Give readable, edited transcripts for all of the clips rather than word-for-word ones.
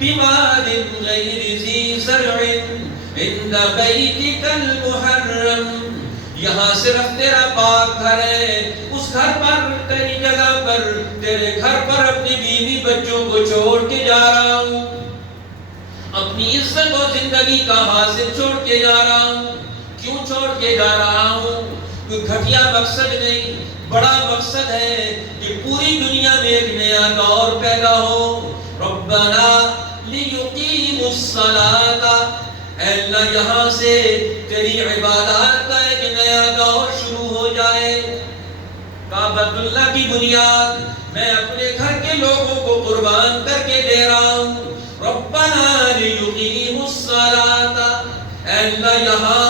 بواد غیر ذی زرع عند بیتک المحرم، یہاں صرف تیرا پاک گھر ہے، اس گھر پر تیری جگہ پر تیرے گھر پر اپنی بیوی بچوں کو چھوڑ کے جا رہا ہوں، اپنی عزت اور زندگی کا حاصل چھوڑ کے جا رہا ہوں۔ کیوں چھوڑ کے جا رہا ہوں؟ کوئی گھٹیا مقصد نہیں، بڑا مقصد ہے کہ پوری دنیا میں ایک نیا دور پیدا ہو۔ ربنا لیقیموا الصلاۃ، اے اللہ یہاں سے تیری عبادات کا ایک نیا دور شروع ہو جائے۔ کعبۃ اللہ کی بنیاد میں اپنے گھر کے لوگوں کو قربان کر کے دے رہا ہوں۔ ربنا لیقیموا الصلاۃ، اے اللہ یہاں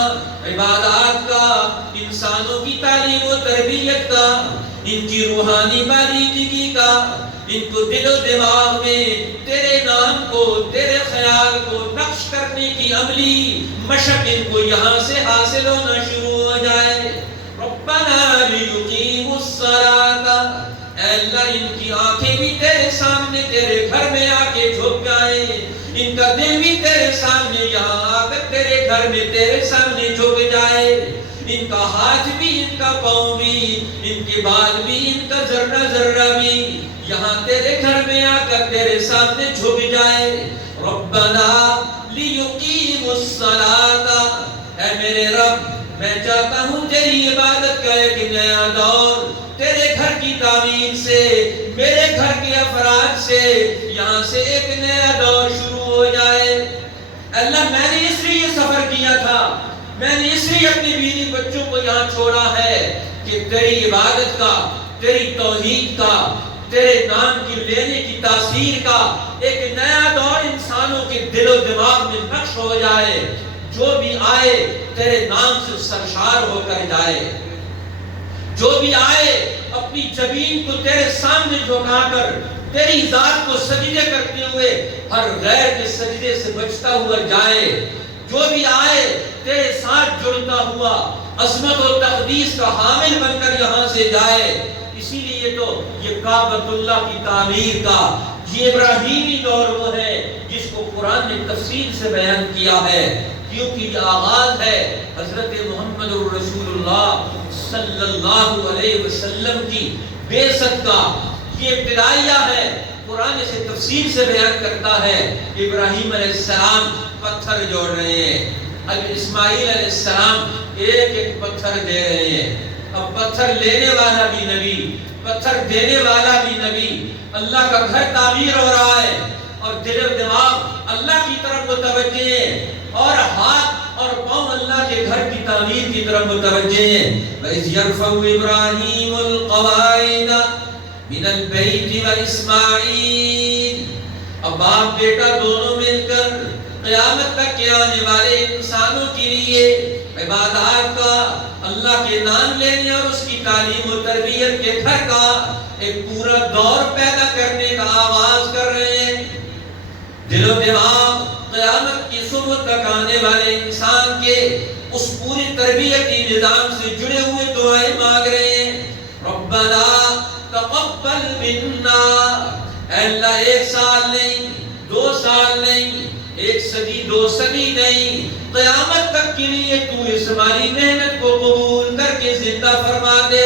عبادات کا، انسانوں کی تعلیم و تربیت کا، ان کی روحانی بالیدگی کا، ان کو دل و دماغ میں تیرے نام کو، تیرے خیال کو نقش کرنے کی عملی مشق ان کو یہاں سے حاصل ہونا شروع ہو جائے۔ ربنا لیقیموا الصلاۃ، اے اللہ ان کی آنکھیں بھی تیرے سامنے تیرے گھر میں آ کے جھک جائیں، ان کا دل بھی تیرے سامنے یہاں آ کر تیرے گھر میں تیرے سامنے جھک جائے، ان کا ہاتھ بھی، ان کا پاؤں بھی، ان کے بال بھی، ان کا ذرہ ذرہ بھی یہاں تیرے گھر میں آ کر تیرے سامنے جھک جائے۔ ربنا لیقیموا الصلاۃ، اے میرے رب میں چاہتا ہوں تیری عبادت کا ایک نیا دور تیرے گھر کی تعمیر سے، میرے گھر کے افراد سے یہاں سے ایک نیا دور شروع ہو جائے۔ اللہ میں نے اس لیے سفر کیا تھا، میں نے اس لیے اپنی بیوی بچوں کو یہاں چھوڑا ہے کہ تیری عبادت کا، تیری توحید کا، تیرے نام کی لینے کی تاثیر کا ایک نیا دور انسانوں کے دل و دماغ میں نقش ہو جائے، جو بھی آئے تیرے نام سے سرشار ہو کر جائے، جو بھی آئے اپنی جبین کو تیرے سامنے جھکا کر تیری ذات کو سجدے کرتے ہوئے ہر غیر کے سجدے سے بچتا ہوا جائے، جو بھی آئے تیرے ساتھ جڑتا ہوا عظمت و تقدیس کا حامل بن کر یہاں سے جائے۔ اسی لیے تو یہ کعبۃ اللہ کی تعمیر کا یہ ابراہیمی دور وہ ہے جس کو قرآن نے تفصیل سے بیان کیا ہے، کیونکہ یہ آغاز ہے حضرت محمد رسول اللہ صلی اللہ علیہ وسلم کی بعثت کا، یہ ابتدائیہ ہے۔ قرآن اسے تفصیل سے بیان کرتا ہے کہ ابراہیم علیہ السلام پتھر جوڑ رہے ہیں، اب اسماعیل علیہ السلام ایک ایک پتھر دے رہے ہیں، اب پتھر لینے والا بھی نبی، پتھر دینے والا بھی نبی، اللہ کا گھر تعمیر ہو رہا ہے اور دل و دماغ اللہ کی طرف متوجہ ہے اور ہاتھ اور پاؤں اللہ کے گھر کی تعمیر کی طرف متوجہ ہیں۔ وَإِذْ يَرْفَعُ إِبْرَاهِيمُ الْقَوَاعِدَ مِنَ الْبَيْتِ وَإِسْمَاعِيلُ، اب باپ بیٹا دونوں مل کر قیامت تک کے آنے والے انسانوں کے لیے عبادات کا، اللہ کے نام لینے اور اس کی تعلیم و تربیت کے گھر کا ایک پورا دور پیدا کرنے کا آغاز کر رہے ہیں۔ دل و دماغ قیامت کی صبح تک آنے والے انسان کے اس پوری تربیتی نظام سے جڑے ہوئے دعائیں مانگ رہے ہیں۔ ربنا تقبل منا، اے اللہ ایک سال نہیں، 2 سال نہیں، 1 صدی 2 صدی نہیں، قیامت تک کے لیے تو اس ہماری محنت کو قبول کر کے زندہ فرما دے۔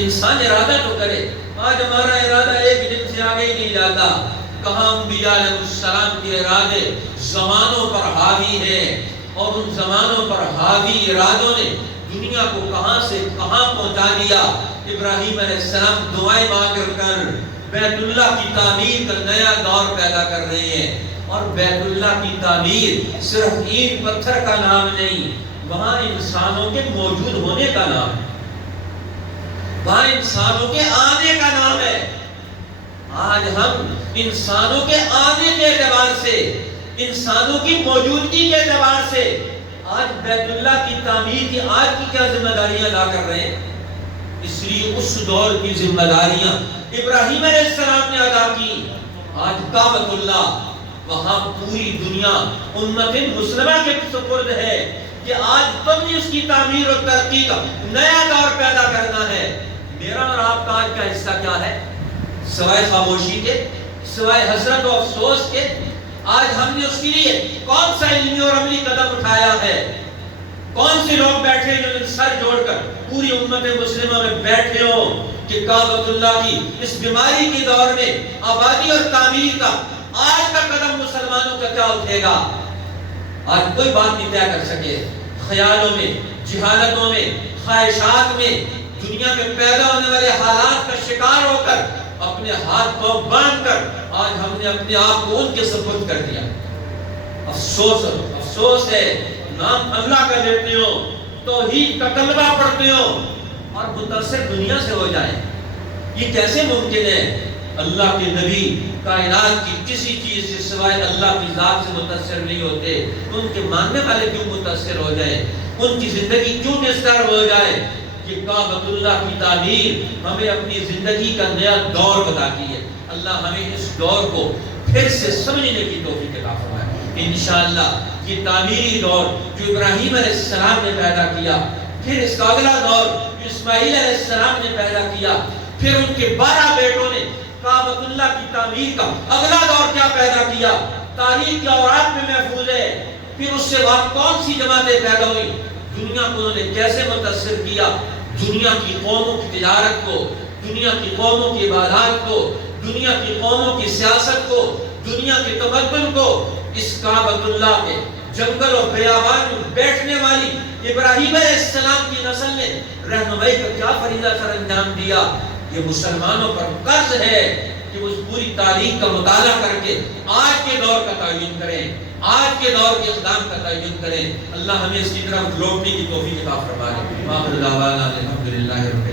انسان ارادہ تو کرے، آج ہمارا ارادہ ایک دن سے آگے ہی نہیں جاتا، کہاں انبیاء علیہ السلام کے ارادے زمانوں پر حاوی ہیں اور ان زمانوں پر حاوی ارادوں نے دنیا کو کہاں سے کہاں پہنچا دیا۔ ابراہیم علیہ السلام دعائیں مانگ کر بیت اللہ کی تعمیر کا نیا دور پیدا کر رہے ہیں، اور بیت اللہ کی تعمیر صرف اینٹ پتھر کا نام نہیں، وہاں انسانوں کے موجود ہونے کا نام ہے، وہاں انسانوں کے آنے کا نام ہے۔ آج ہم انسانوں کے آنے کے اعتبار سے، انسانوں کی موجودگی کے اعتبار سے آج بیت اللہ کی تعمیر کی آج کی کیا ذمہ داریاں ادا کر رہے ہیں؟ اس لیے اس دور کی ذمہ داریاں ابراہیم علیہ السلام نے ادا کی۔ آج کعبۃ اللہ وہاں پوری دنیا امت مسلمہ کے سپرد ہے کہ آج تم نے اس کی تعمیر اور ترقی کا نیا دور پیدا کرنا ہے۔ میرا اور آپ کا آج کا حصہ کیا ہے؟ سوائے خاموشی کے، سوائے حسرت و افسوس کے آج ہم نے اس کے لیے کون سا علمی اور عملی قدم اٹھایا ہے؟ کون سے لوگ بیٹھے جو سر جوڑ کر پوری امت مسلمہ میں بیٹھے ہو کہ کعبۃ اللہ کی اس بیماری کے دور میں آبادی اور تعمیر کا آج کا قدم مسلمانوں کا کیا اٹھے گا؟ آج کوئی بات نہیں طے کر سکے. خیالوں میں، جہالتوں میں، خواہشات میں، دنیا میں پیدا ہونے والے حالات کا شکار ہو کر اپنے ہاتھ کو باندھ کر آج ہم نے اپنے آپ کو ان کے سپرد کر دیا. افسوس ہے. نام اللہ کا لیتے ہو، توحید کا کلمہ پڑھتے ہو اور متاثر دنیا سے ہو جائیں. یہ کیسے ممکن ہے؟ اللہ کے نبی کائنات کی کسی چیز سے سوائے اللہ کی ذات سے متاثر نہیں ہوتے. ان کے ماننے والے کیوں متاثر ہو جائیں؟ ان کی زندگی کیوں ڈسٹرب ہو جائے؟ کہ کعبۃ اللہ کی تعمیر ہمیں اپنی زندگی کا نیا دور بتاتی ہے. اللہ ہمیں اس دور کو پھر سے سمجھنے کی توفیق عطا فرمائے. انشاءاللہ یہ تعمیری دور جو ابراہیم علیہ السلام نے پیدا کیا، پھر اس کا اگلا دور جو اسماعیل علیہ السلام نے پیدا کیا، پھر ان کے 12 بیٹوں نے کعبۃ اللہ کی تعمیر کا اگلا دور کیا پیدا کیا، تاریخ کے اوراق میں محفوظ ہے. پھر اس سے بعد کون سی جماعتیں پیدا ہوئی، دنیا کو انہوں نے کیسے متاثر کیا، دنیا کی قوموں کی تجارت کو، دنیا کی قوموں کی عبادات کو، دنیا کی قوموں کی سیاست کو، دنیا کے تمدن کو اس کعبۃ اللہ کے جنگل و بیابان میں بیٹھنے والی ابراہیم علیہ السلام کی نسل نے رہنمائی کا کیا فریضہ سر انجام دیا. یہ مسلمانوں پر قرض ہے کہ وہ اس پوری تاریخ کا مطالعہ کر کے آج کے دور کا تعین کریں، آج کے دور کے اقدام کا تعین کریں. اللہ ہمیں اس کی طرف لوٹنے کی توفیق عطا فرمائے. آخر دعوانا الحمدللہ رب